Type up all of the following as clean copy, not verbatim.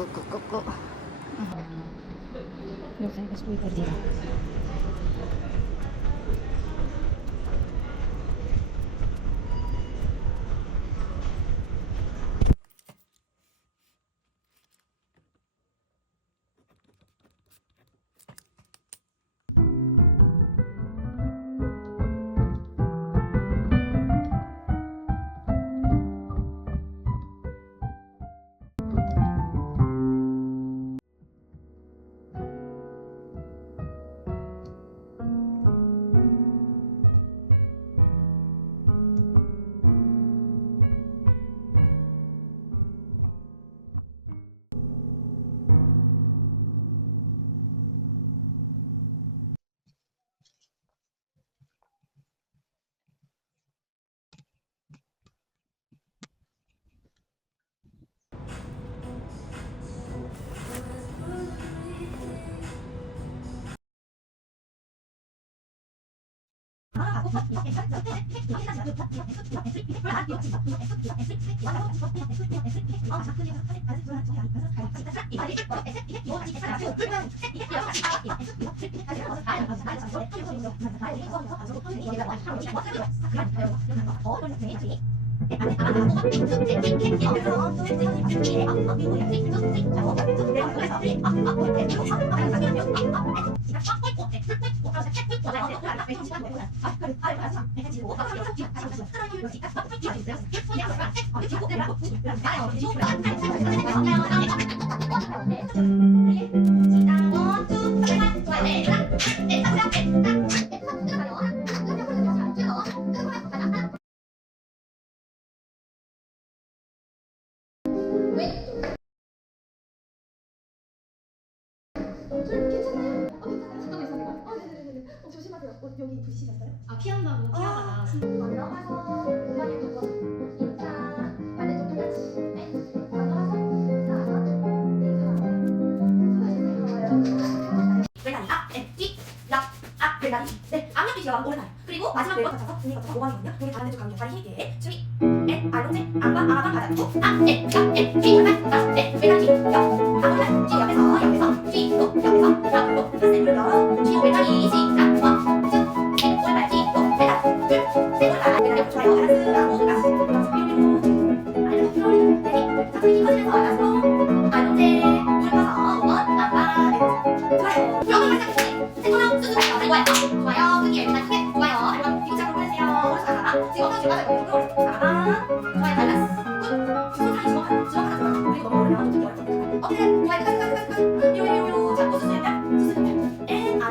Kok. Loh, kayak pas puiter dia. 조심하세요. 여기 부시셨어요? 아 피한다고 피하다가 건너가서 고관에 두고 인사 반대쪽도 같이 네 건너가서 인사 수고하셨어요. 왼다리 앞, 네, 뒤, 옆, 앞, 왼다리 네, 앞옆 뒤 뒤와 오른다리 그리고 마지막 왼발 젖혀서 등이 걷혀서 오관이거든요. 여기 다른 데쪽 가면 다리 힘있게 준비 네, 발동제 앞과 아마방 가다듬고 앞, 네, 옆, 네, 뒤, 옆, 앞, 네, 왼다리 뒤, 옆 아무나 뒤 옆에서 뒤로 옆에서 앞으로 한세 물러 뒤로 왼다리 시작 오른발 뒤로 왼다리 둘, 셋 오른발 왼다리 좋아요. 알았어 아무나 알았어 플로리 네, 자 등이 커지면서 알았어 발동제 물어서 5번 아빠 네, 좋아요. 여기 살짝 세코너 쑥쑥 좋아요. 좋아요. 등이 왼발 크게 좋아요. 여러분 뒤로 잡고 보내세요. 오른쪽 가다가 지금 엉덩이 빠져요. 오른쪽 가다가 좋아요. 발랐어. 굿. 두손 사이 주먹하나 그리고 넘어오면 좀 어떻게 좋아요. 좋아요. 끝까지. 이로 잡고 수수연결. 앤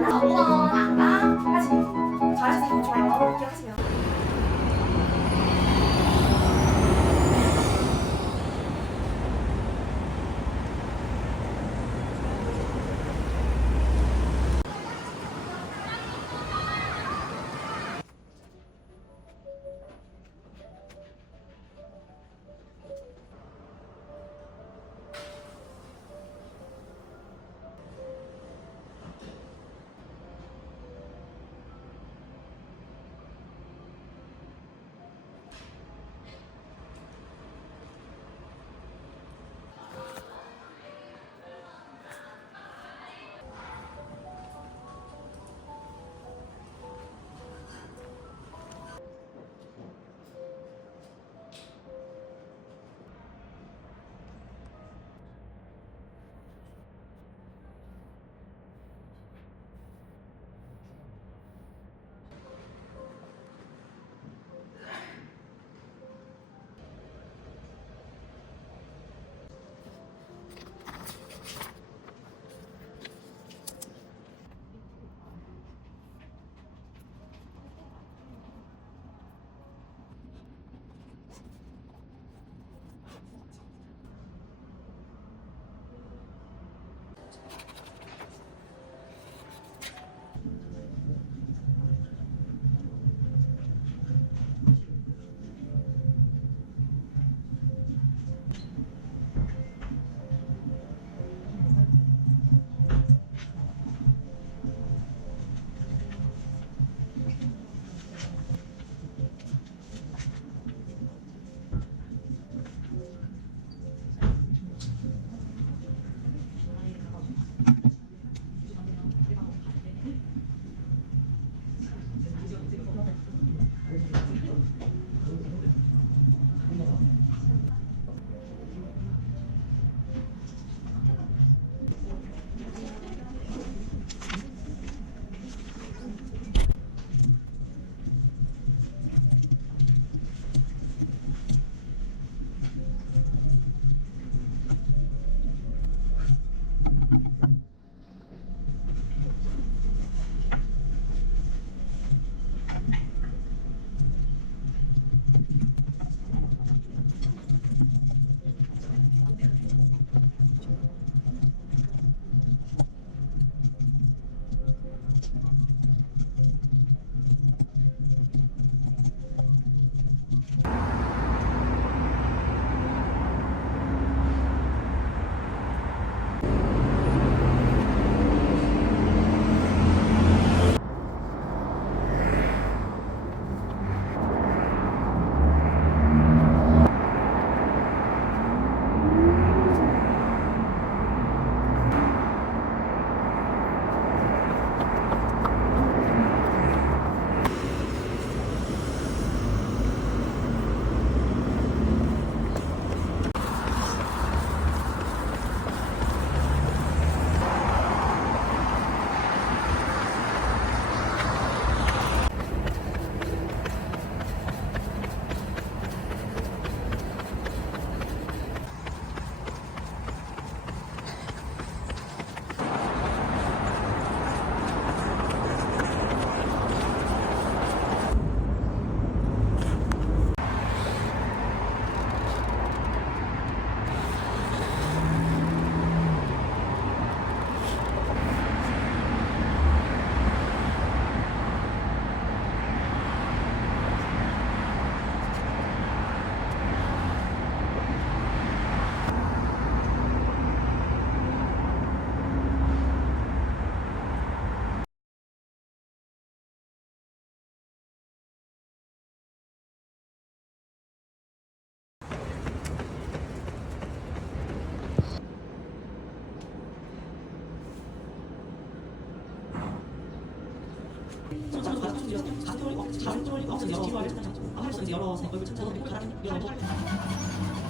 가슴 올리고 가슴 올리고 뒤로 하면 천천히 아무 할 수 있는 여러 얼굴 천천히 가라 열어도